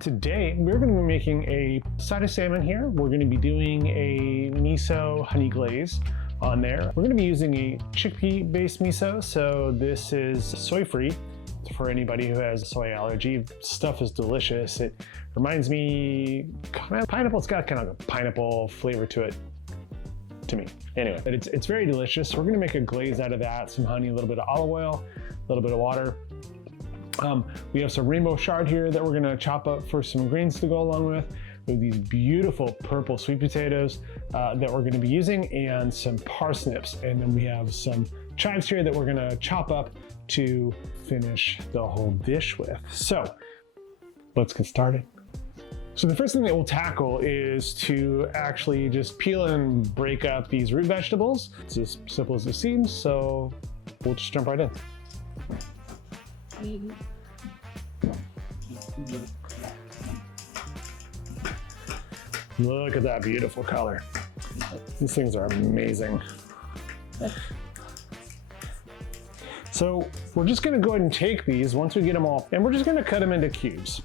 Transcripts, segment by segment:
Today, we're going to be making a side of salmon here. We're going to be doing a miso honey glaze on there. We're going to be using a chickpea-based miso, so this is soy-free for anybody who has a soy allergy. Stuff is delicious. It reminds me kind of pineapple. It's got kind of a pineapple flavor to it, to me. Anyway, but it's very delicious. We're going to make a glaze out of that, some honey, a little bit of olive oil, a little bit of water. We have some rainbow chard here that we're gonna chop up for some greens to go along with. We have these beautiful purple sweet potatoes that we're gonna be using, and some parsnips. And then we have some chives here that we're gonna chop up to finish the whole dish with. So let's get started. So the first thing that we'll tackle is to actually just peel and break up these root vegetables. It's as simple as it seems, so we'll just jump right in. Look at that beautiful color. These things are amazing. So we're just gonna go ahead and take these once we get them all, and we're just gonna cut them into cubes.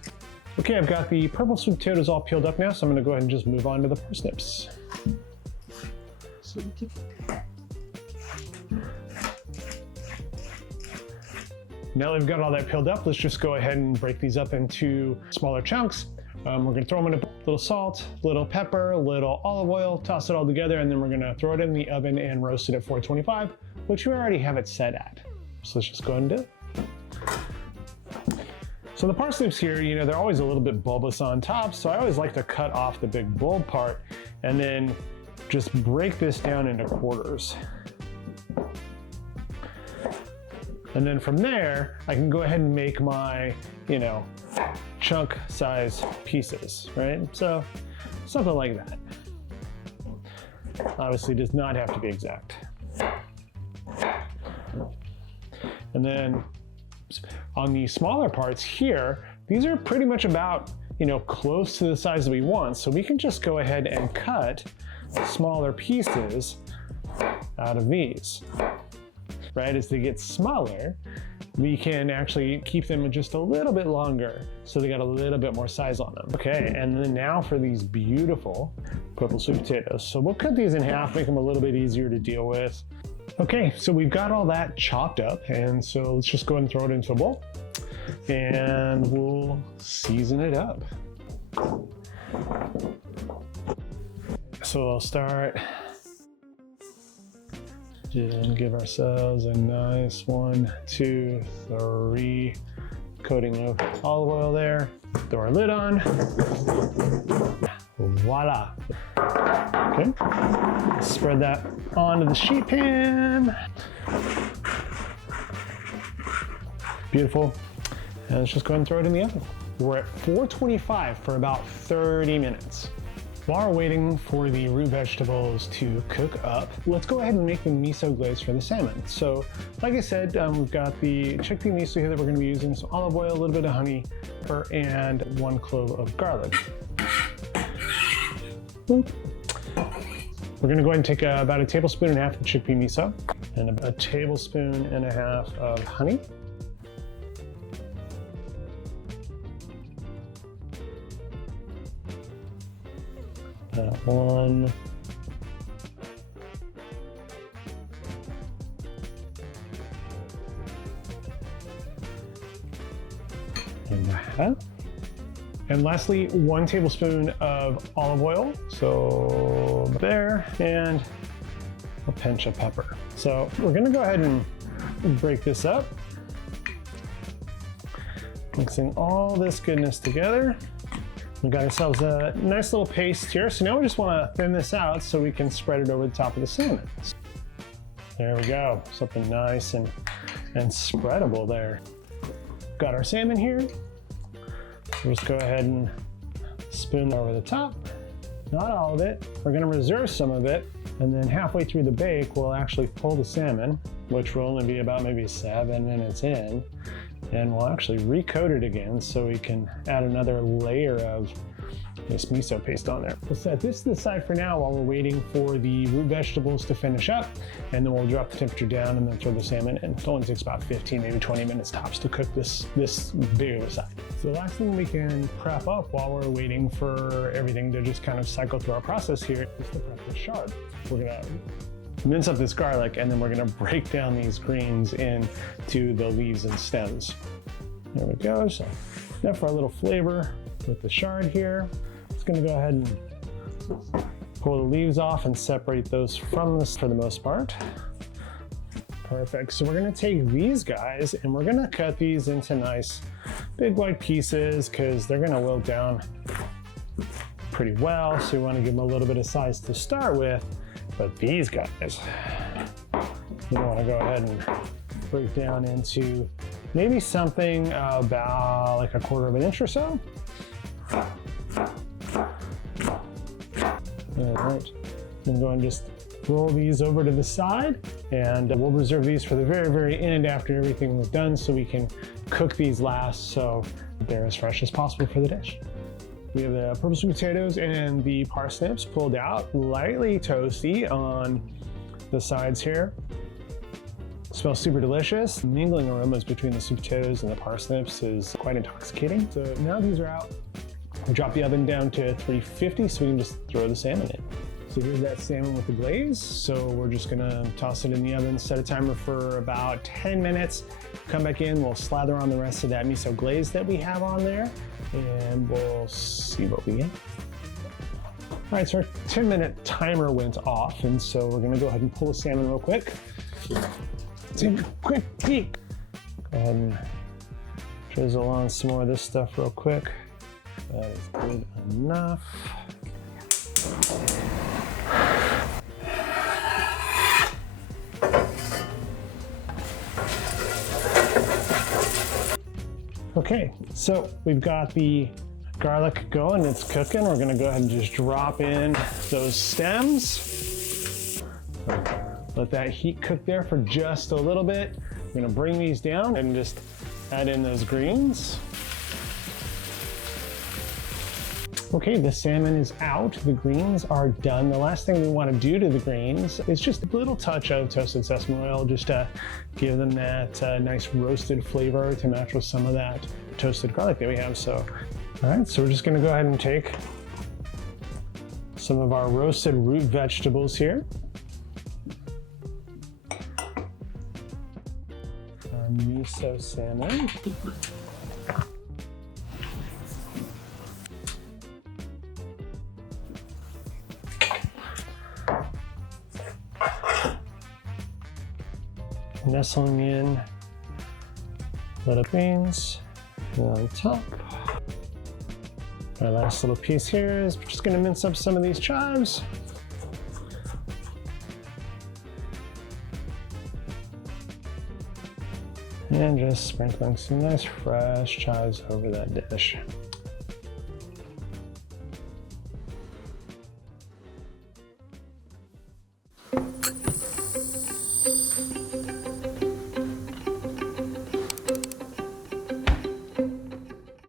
Okay, I've got the purple sweet potatoes all peeled up now, so I'm gonna go ahead and just move on to the parsnips. Now that we've got all that peeled up, let's just go ahead and break these up into smaller chunks. We're gonna throw them in a little salt, little pepper, a little olive oil, toss it all together, and then we're gonna throw it in the oven and roast it at 425, which we already have it set at. So let's just go ahead and do it. So the parsnips here, you know, they're always a little bit bulbous on top, so I always like to cut off the big bulb part and then just break this down into quarters. And then from there, I can go ahead and make my, you know, chunk size pieces, right? So something like that. Obviously does not have to be exact. And then on the smaller parts here, these are pretty much about, you know, close to the size that we want. So we can just go ahead and cut smaller pieces out of these. Right, as they get smaller, we can actually keep them just a little bit longer, so they got a little bit more size on them. Okay, and then now for these beautiful purple sweet potatoes. So we'll cut these in half, make them a little bit easier to deal with. Okay, so we've got all that chopped up, and so let's just go ahead and throw it into a bowl, and we'll season it up. So I'll start and give ourselves a nice 1, 2, 3 coating of olive oil there. Throw our lid on. Voila. Okay. Spread that onto the sheet pan. Beautiful. And let's just go ahead and throw it in the oven. We're at 425 for about 30 minutes. While we're waiting for the root vegetables to cook up, let's go ahead and make the miso glaze for the salmon. So, like I said, we've got the chickpea miso here that we're going to be using, some olive oil, a little bit of honey, pepper, and 1 clove of garlic. We're going to go ahead and take about a tablespoon and a half of chickpea miso, and a tablespoon and a half of honey. That one. And a half. And lastly, 1 tablespoon of olive oil. So there, and a pinch of pepper. So we're gonna go ahead and break this up. Mixing all this goodness together. We got ourselves a nice little paste here. So now we just want to thin this out so we can spread it over the top of the salmon. There we go, something nice and spreadable there. Got our salmon here. We'll just go ahead and spoon over the top. Not all of it. We're going to reserve some of it, and then halfway through the bake, we'll actually pull the salmon, which will only be about maybe 7 minutes in. And we'll actually recoat it again so we can add another layer of this miso paste on there. We'll set this to the side for now while we're waiting for the root vegetables to finish up, and then we'll drop the temperature down and then throw the salmon in. It only takes about 15, maybe 20 minutes tops to cook this big of a side. So the last thing we can prep up while we're waiting for everything to just kind of cycle through our process here is to prep the chard. We're gonna mince up this garlic, and then we're gonna break down these greens into the leaves and stems. There we go. So now for a little flavor with the chard here, just gonna go ahead and pull the leaves off and separate those from this for the most part. Perfect. So we're gonna take these guys and we're gonna cut these into nice big white pieces because they're gonna wilt down pretty well. So we wanna give them a little bit of size to start with. But these guys, you wanna go ahead and break down into maybe something about like 1/4 of an inch or so. All right, I'm going to just roll these over to the side, and we'll reserve these for the very, very end after everything was done so we can cook these last so they're as fresh as possible for the dish. We have the purple sweet potatoes and the parsnips pulled out, lightly toasty on the sides here. Smells super delicious. Mingling aromas between the sweet potatoes and the parsnips is quite intoxicating. So now these are out. We drop the oven down to 350 so we can just throw the salmon in. So here's that salmon with the glaze. So we're just gonna toss it in the oven, set a timer for about 10 minutes. Come back in, we'll slather on the rest of that miso glaze that we have on there, and we'll see what we get. All right, so our 10-minute timer went off, and so we're gonna go ahead and pull the salmon real quick. Take a quick peek. Go ahead and drizzle on some more of this stuff real quick. That is good enough. Okay, so we've got the garlic going, it's cooking. We're gonna go ahead and just drop in those stems. Let that heat cook there for just a little bit. I'm gonna bring these down and just add in those greens. Okay, the salmon is out, the greens are done. The last thing we want to do to the greens is just a little touch of toasted sesame oil, just to give them that nice roasted flavor to match with some of that toasted garlic that we have. So, all right, so we're just gonna go ahead and take some of our roasted root vegetables here. Our miso salmon. Nestling in little beans on top. Our last little piece here is we're just going to mince up some of these chives. And just sprinkling some nice fresh chives over that dish.